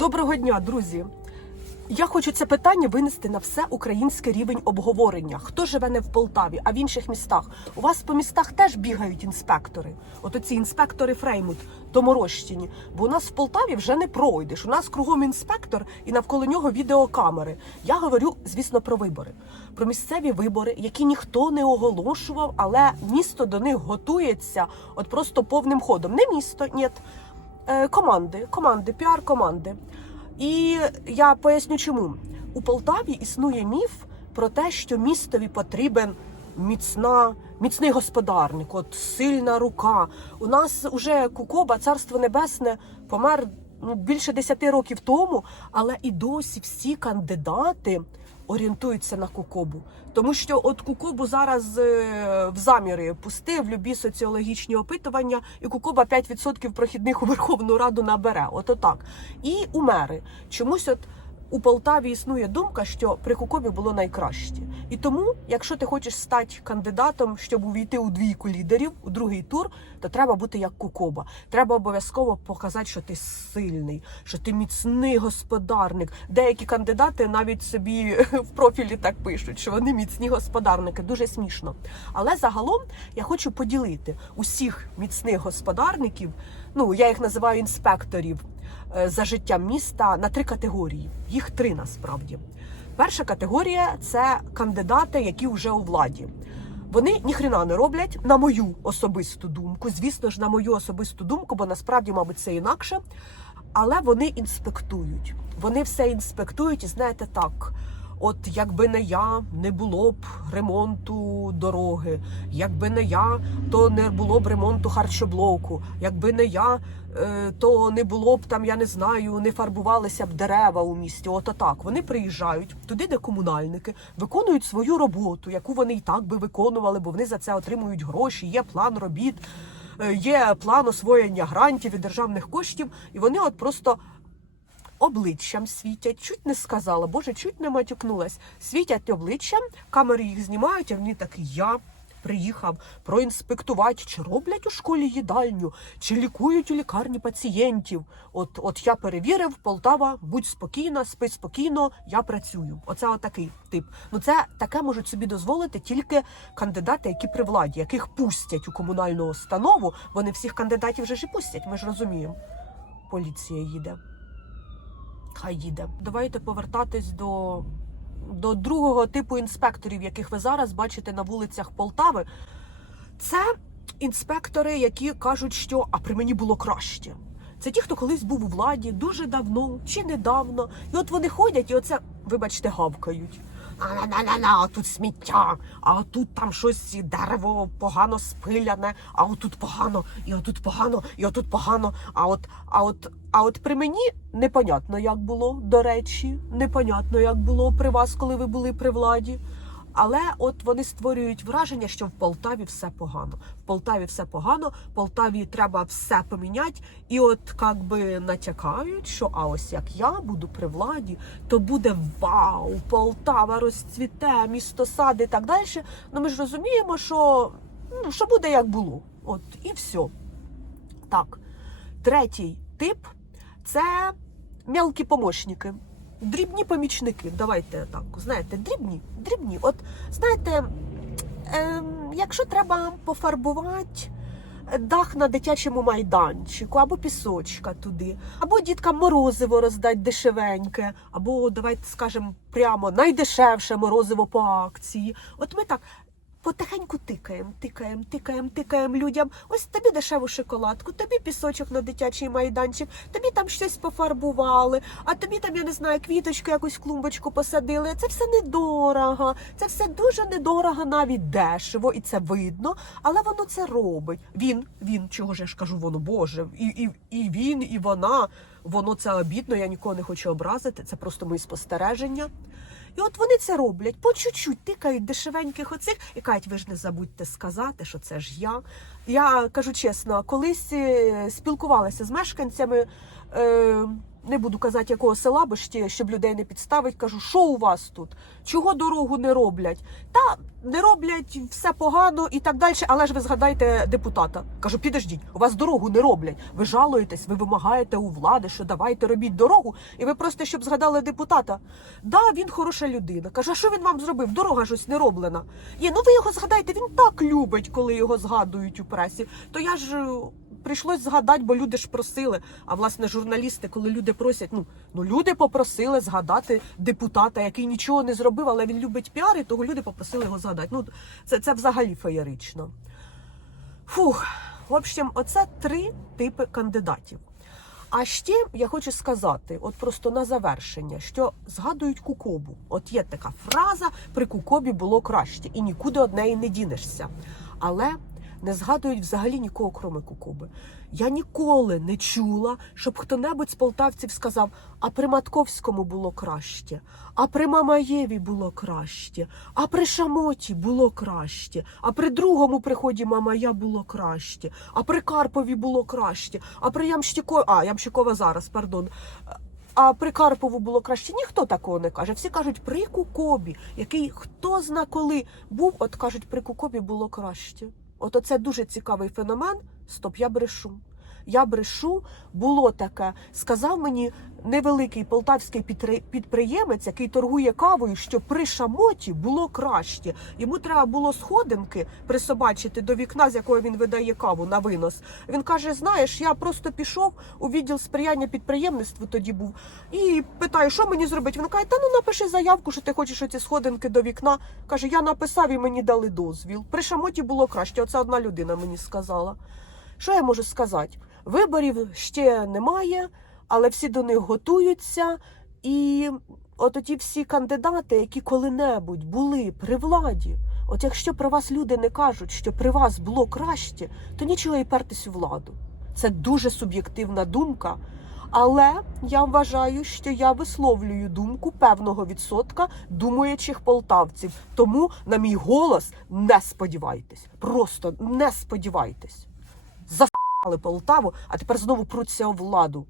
Доброго дня, друзі! Я хочу це питання винести на все українське рівень обговорення. Хто живе не в Полтаві, а в інших містах? У вас по містах теж бігають інспектори. От оці інспектори Фреймут, доморощені. Бо у нас в Полтаві вже не пройдеш. У нас кругом інспектор і навколо нього відеокамери. Я говорю, звісно, про вибори, про місцеві вибори, які ніхто не оголошував, але місто до них готується от просто повним ходом. Не місто, ні. Е, команди, команди, піар-команди. І я поясню, чому у Полтаві існує міф про те, що містові потрібен міцна, міцний господарник, от сильна рука. У нас уже Кукоба, царство небесне, помер ну, більше 10 років тому, але і досі всі кандидати орієнтуються на Кукобу. Тому що от Кукобу зараз е, в заміри пустив любі соціологічні опитування, і Кукоба 5% прохідних у Верховну Раду набере. От отак. І у мери. Чомусь от у Полтаві існує думка, що при Кукобі було найкраще. І тому, якщо ти хочеш стати кандидатом, щоб увійти у двійку лідерів у другий тур, то треба бути як Кукоба. Треба обов'язково показати, що ти сильний, що ти міцний господарник. Деякі кандидати навіть собі в профілі так пишуть, що вони міцні господарники. Дуже смішно. Але загалом я хочу поділити усіх міцних господарників. Ну я їх називаю інспекторів за життя міста на три категорії. Їх три насправді. Перша категорія це кандидати, які вже у владі. Вони ніхрена не роблять, на мою особисту думку. Звісно ж, на мою особисту думку, бо насправді, мабуть, це інакше. Але вони інспектують. Вони все інспектують, і знаєте так. От якби не я, не було б ремонту дороги. Якби не я, то не було б ремонту харчоблоку. Якби не я, е, то не було б там, я не знаю, не фарбувалися б дерева у місті. От так. Вони приїжджають туди, де комунальники, виконують свою роботу, яку вони і так би виконували, бо вони за це отримують гроші. Є план робіт, е, є план освоєння грантів і державних коштів, і вони от просто обличчям світять, чуть не сказала, боже, чуть не матюкнулась. Світять обличчям, камери їх знімають, а вони так я. Приїхав проінспектувати, чи роблять у школі їдальню, чи лікують у лікарні пацієнтів. От, от я перевірив, Полтава, будь спокійна, спи спокійно, я працюю. Оце отакий тип. Ну це таке можуть собі дозволити тільки кандидати, які при владі, яких пустять у комунальну установу. Вони всіх кандидатів вже ж і пустять. Ми ж розуміємо. Поліція їде. Хай їде. Давайте повертатись до, до другого типу інспекторів, яких ви зараз бачите на вулицях Полтави. Це інспектори, які кажуть, що а при мені було краще. Це ті, хто колись був у владі дуже давно чи недавно. І от вони ходять і оце, вибачте, гавкають. На-на-на-на, а тут сміття, а тут там щось дерево погано спиляне, а отут погано, і отут погано, і отут погано. А от, а от, а от при мені непонятно, як було, до речі, непонятно, як було при вас, коли ви були при владі. Але от вони створюють враження, що в Полтаві все погано. В Полтаві все погано, в Полтаві треба все поміняти. І от як би натякають, що а ось як я буду при владі, то буде вау, Полтава розцвіте, місто сади і так далі. Ну ми ж розуміємо, що, ну, що буде як було. От і все. Так. Третій тип це мелкі помощники. Дрібні помічники, давайте так, знаєте, дрібні, дрібні. От знаєте, ем, якщо треба пофарбувати дах на дитячому майданчику, або пісочка туди, або діткам морозиво роздати дешевеньке, або давайте скажемо прямо найдешевше морозиво по акції. От ми так. Потихеньку тикаємо, тикаємо, тикаємо, тикаємо людям. Ось тобі дешеву шоколадку, тобі пісочок на дитячий майданчик, тобі там щось пофарбували, а тобі там, я не знаю, квіточку якусь клумбочку посадили. Це все недорого, це все дуже недорого, навіть дешево, і це видно. Але воно це робить. Він, він, чого ж я ж кажу, воно Боже, і, і, і він, і вона. Воно це обідно, я нікого не хочу образити. Це просто мої спостереження. І от вони це роблять по чуть-чуть, тикають дешевеньких оцих і кажуть, ви ж не забудьте сказати, що це ж я. Я кажу чесно, колись е, спілкувалася з мешканцями е, не буду казати, якого села, бо ще, щоб людей не підставить, кажу, що у вас тут? Чого дорогу не роблять? Та не роблять все погано і так далі. Але ж ви згадайте депутата. Кажу, підождіть, у вас дорогу не роблять. Ви жалуєтесь, ви вимагаєте у влади, що давайте робіть дорогу, і ви просто щоб згадали депутата. Да, він хороша людина. Каже, а що він вам зробив? Дорога ж ось не роблена. Є, ну ви його згадайте, він так любить, коли його згадують у пресі. То я ж. Прийшлось згадати, бо люди ж просили. А власне, журналісти, коли люди просять, ну ну люди попросили згадати депутата, який нічого не зробив, але він любить піар, і того люди попросили його згадати. Ну це, це взагалі феєрично. Фух, в общем, оце три типи кандидатів. А ще я хочу сказати, от просто на завершення, що згадують кукобу. От є така фраза: при кукобі було краще, і нікуди од неї не дінешся. Але не згадують взагалі нікого, кроме кукоби. Я ніколи не чула, щоб хто-небудь з полтавців сказав: а при Матковському було краще, а при Мамаєві було краще, а при Шамоті було краще, а при другому приході Мамая було краще, а при Карпові було краще, а при Ямщикові, а Ямщикова зараз, пардон. А при Карпову було краще. Ніхто такого не каже. Всі кажуть при Кукобі, який хто зна коли був, от кажуть, при Кукобі було краще. От оце дуже цікавий феномен. Стоп, я брешу. Я брешу, було таке. Сказав мені невеликий полтавський підприємець, який торгує кавою, що при шамоті було краще. Йому треба було сходинки присобачити до вікна, з якого він видає каву на винос. Він каже: Знаєш, я просто пішов у відділ сприяння підприємництву тоді був і питаю, що мені зробити. Він каже, та ну напиши заявку, що ти хочеш оці сходинки до вікна. Каже, я написав і мені дали дозвіл. При шамоті було краще. Оце одна людина мені сказала. Що я можу сказати? Виборів ще немає, але всі до них готуються. І от оті всі кандидати, які коли-небудь були при владі, от якщо про вас люди не кажуть, що при вас було краще, то нічого і пертись у владу. Це дуже суб'єктивна думка. Але я вважаю, що я висловлюю думку певного відсотка думаючих полтавців. Тому на мій голос не сподівайтесь. Просто не сподівайтесь. Полтаву, а тепер знову пруться у владу.